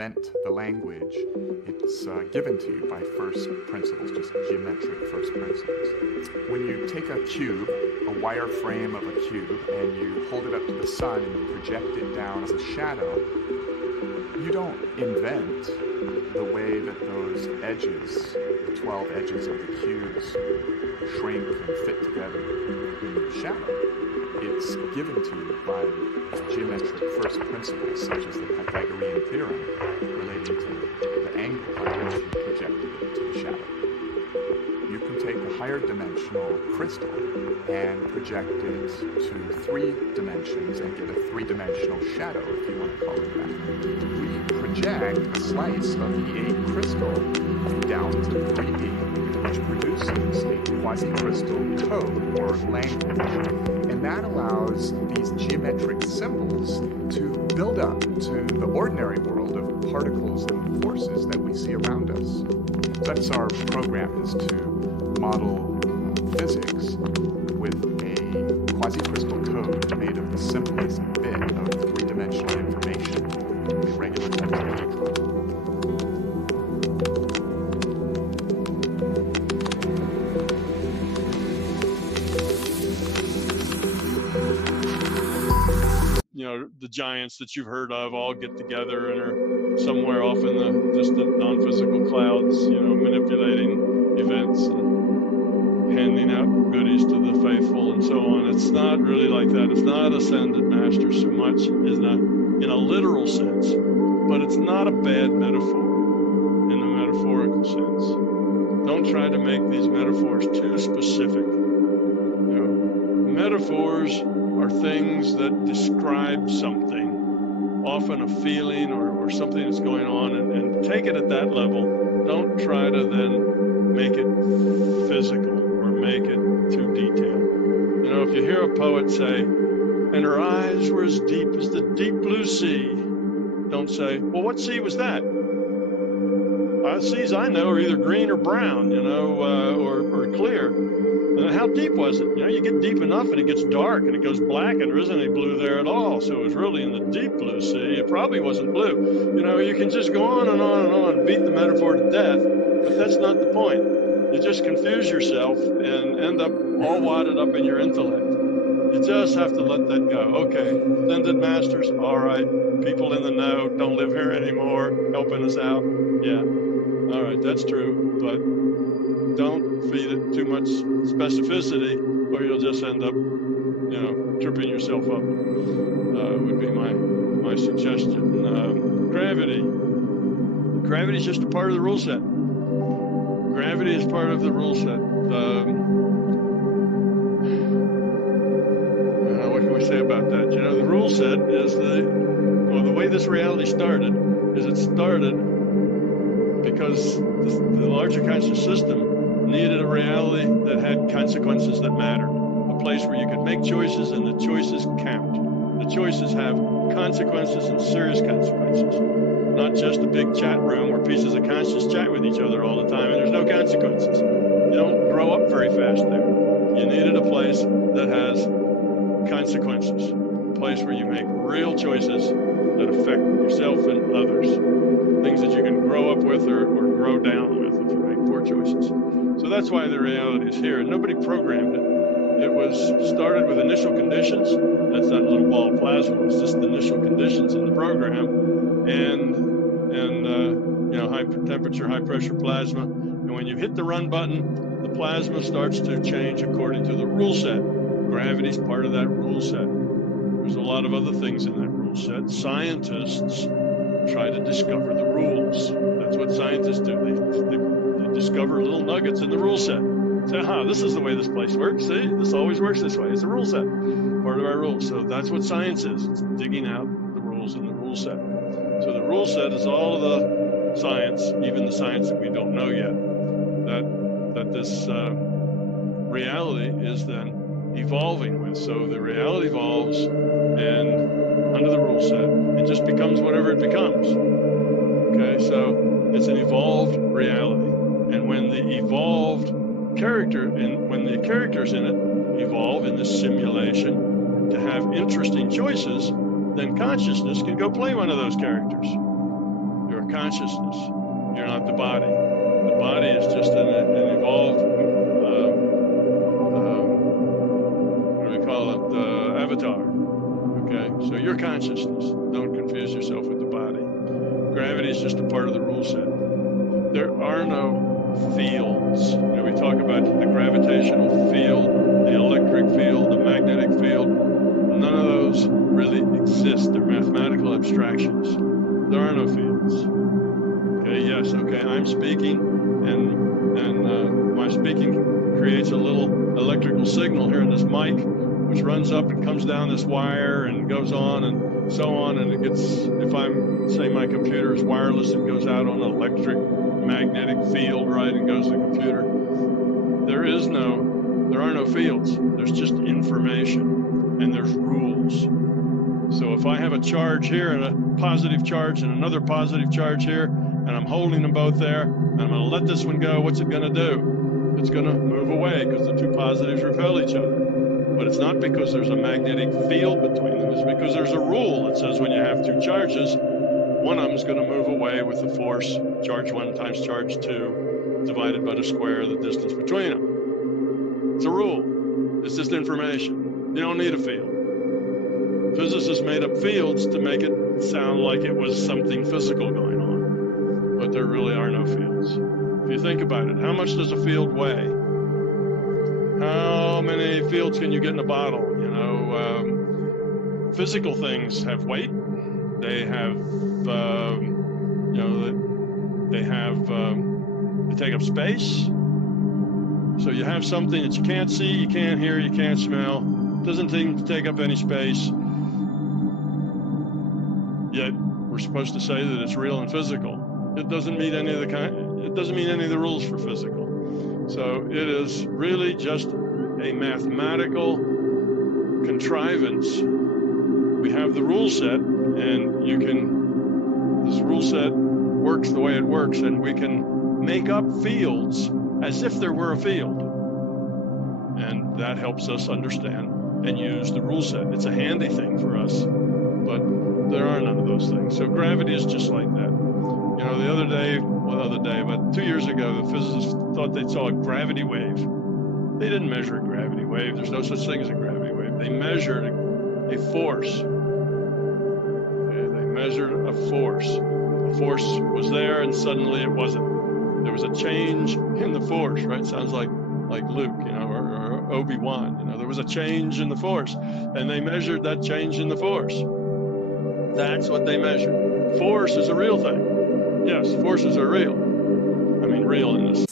invent the language. It's given to you by first principles, just geometric first principles. When you take a cube, a wireframe of a cube, and you hold it up to the sun and you project it down as a shadow, you don't invent the way that those edges, the 12 edges of the cubes, shrink and fit together in the shadow. It's given to you by geometric first principles, such as the Pythagorean theorem relating to the angle by which you projected it to the shadow. You can take a higher dimensional crystal and project it to 3 dimensions and get a 3-dimensional shadow, if you want to call it that. We project a slice of E8 crystal down to 3D, which produces a quasi-crystal code or language. And that allows these geometric symbols to build up to the ordinary world of particles and forces that we see around us. That's our program, is to model physics with a quasi-crystal code made of the simplest bit of 3-dimensional information, the regular types of electrons. You know, the giants that you've heard of all get together and are somewhere off in the distant non-physical clouds, you know, manipulating events and handing out goodies to the faithful and so on. It's not really like that. It's not ascended masters so much in a literal sense, but it's not a bad metaphor in the metaphorical sense. Don't try to make these metaphors too specific. You know, metaphors are things that describe something, often a feeling or something that's going on, and take it at that level. Don't try to then make it physical or make it too detailed. You know, if you hear a poet say, and her eyes were as deep as the deep blue sea, don't say, well, what sea was that? Seas I know are either green or brown, you know, or clear. And how deep was it? You know, you get deep enough and it gets dark and it goes black and there isn't any blue there at all. So it was really in the deep blue sea. It probably wasn't blue. You know, you can just go on and on and on, beat the metaphor to death, but that's not the point. You just confuse yourself and end up all wadded up in your intellect. You just have to let that go. Okay, ascended masters, all right. People in the know, don't live here anymore, helping us out. Yeah, all right, that's true, but don't feed it too much specificity or you'll just end up, you know, tripping yourself up, would be my suggestion. Gravity. Gravity is just a part of the rule set. Gravity is part of the rule set. What can we say about that? You know, the rule set is the way this reality started is it started because the larger conscious system needed a reality that had consequences that mattered, a place where you could make choices and the choices count. The choices have consequences and serious consequences, not just a big chat room where pieces of conscious chat with each other all the time and there's no consequences. You don't grow up very fast there. You needed a place that has consequences, a place where you make real choices that affect yourself and others, things that you can grow up with or grow down with if you make poor choices. So that's why the reality is here. Nobody programmed it. It was started with initial conditions. That's that little ball of plasma. It's just the initial conditions in the program, and you know, high temperature, high pressure plasma. And when you hit the run button, the plasma starts to change according to the rule set. Gravity's part of that rule set. There's a lot of other things in that rule set. Scientists try to discover the rules. That's what scientists do. They discover little nuggets in the rule set. Say, this is the way this place works. See, this always works this way. It's a rule set, part of our rules. So that's what science is. It's digging out the rules in the rule set. So the rule set is all of the science, even the science that we don't know yet, that this reality is then evolving with. So the reality evolves and under the rule set, it just becomes whatever it becomes. Okay, so it's an evolved reality. And when the evolved character, when the characters in it evolve in this simulation to have interesting choices, then consciousness can go play one of those characters. consciousness. You're not the body. The body is just an evolved, what do we call it, avatar. Okay, so you're consciousness. Don't confuse yourself with the body. Gravity is just a part of the rule set. There are no fields. We talk about the gravitational field, the electric field, the magnetic field. None of those really exist. They're mathematical abstractions. There are no fields. Okay, yes, okay, I'm speaking, and my speaking creates a little electrical signal here in this mic, which runs up and comes down this wire and goes on and so on, and it gets, if I'm, say my computer is wireless, it goes out on an electric magnetic field, right, and goes to the computer. There are no fields. There's just information, and there's rules. So if I have a charge here and a positive charge and another positive charge here, and I'm holding them both there, and I'm going to let this one go, what's it going to do? It's going to move away because the two positives repel each other. But it's not because there's a magnetic field between them. It's because there's a rule that says when you have two charges, one of them is going to move away with the force, charge 1 times charge 2, divided by the square of the distance between them. It's a rule. It's just information. You don't need a field. Physicists made up fields to make it sound like it was something physical going on, but there really are no fields. If you think about it, how much does a field weigh? How many fields can you get in a bottle? Physical things have weight. They have, they take up space. So you have something that you can't see, you can't hear, you can't smell. Doesn't seem to take up any space. Yet we're supposed to say that it's real and physical. It doesn't meet any of the rules for physical. So it is really just a mathematical contrivance. We have the rule set, and this rule set works the way it works, and we can make up fields as if there were a field. And that helps us understand and use the rule set. It's a handy thing for us, but there are none of those things. So gravity is just like that. About 2 years ago, the physicists thought they saw a gravity wave. They didn't measure a gravity wave. There's no such thing as a gravity wave. They measured a force. Okay, they measured a force. The force was there, and suddenly it wasn't. There was a change in the force, right? Sounds like Luke, or Obi-Wan. There was a change in the force, and they measured that change in the force. That's what they measured. Force is a real thing. Yes, forces are real. I mean, real in this.